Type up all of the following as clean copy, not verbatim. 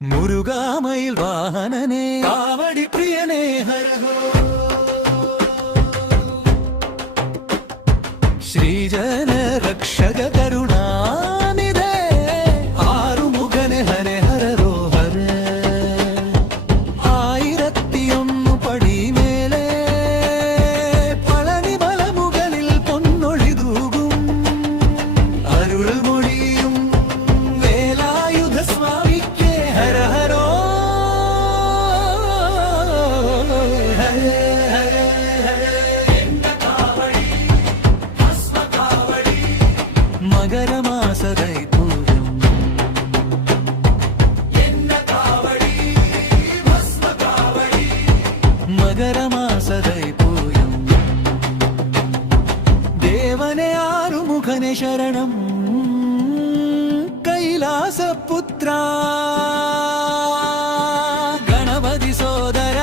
മുരുകാമയിൽ വാഹനനേ കാവടി പ്രിയനേ ഹരഹോ ശ്രീജന രക്ഷക കരുണാനിധേ ആറുമുഖനെ ഹരേ ഹരരോ ഹര ആയിരത്തിയൊന്നു പടി മേലെ പളനി മലമുകളിൽ പൊന്നൊഴി തൂകും അരുൾമൊഴിയും വേലായുധ സ്വാമിക്കേ ഹര ഹരോ ഹരേ ഹരേ മകരമാസതൈ പൂരം മകരമാസതൈ പൂരം ദേവനെ ആറുമുഖനെ ശരണം കൈലാസപുത്ര ഗണപതി സോദര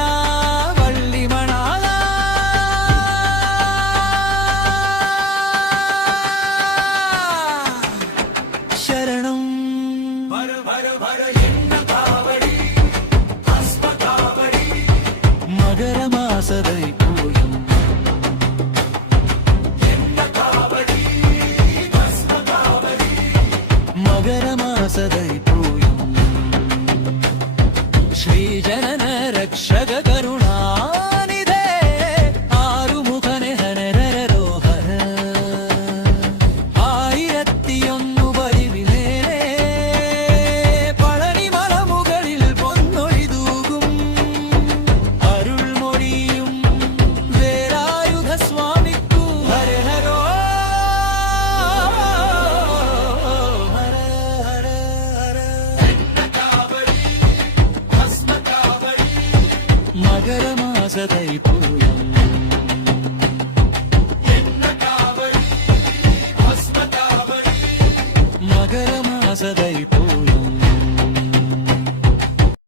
വള്ളിമണാള ശരണം മകരമാസതൈ പൂയം മകരമാസതൈ പൂയം ശ്രീജനന രക്ഷക കരുണാനിധേ ആറുമുഖനെ ഹരരരോ ഹര ആയിരത്തിയൊന്നു പരിവിമേലേ പളനി മലമുകളിൽ പൊന്നൊഴി തൂകും അരുൾമൊഴിയും വേലായുധ സ്വാമിക്കു ഹര ഹരോ ഹര ഹര ഹര മകരമാസതൈ പൂയം മകരമാസതൈ പൂയം